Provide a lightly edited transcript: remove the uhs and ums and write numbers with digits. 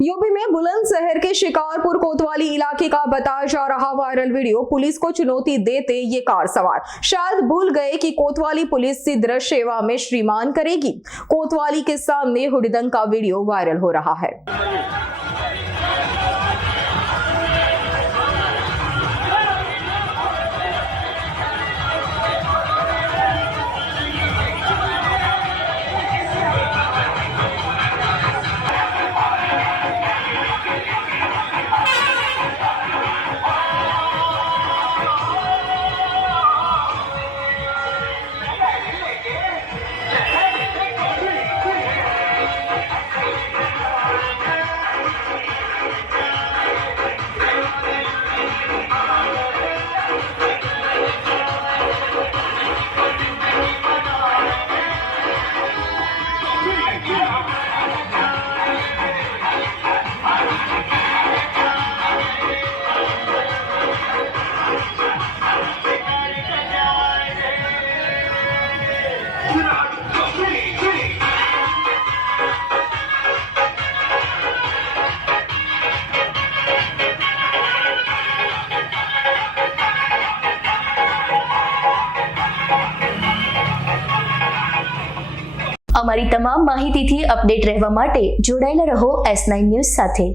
UP में बुलंदशहर के शिकारपुर कोतवाली इलाके का बताया जा रहा वायरल वीडियो पुलिस को चुनौती देते ये कार सवार शायद भूल गए कि कोतवाली पुलिस सिद्ध सेवा में श्रीमान करेगी। कोतवाली के सामने हुड़दंग का वीडियो वायरल हो रहा है। અમારી તમામ માહિતીથી અપડેટ રહેવા માટે જોડાયેલા રહો S9 ન્યૂઝ સાથે।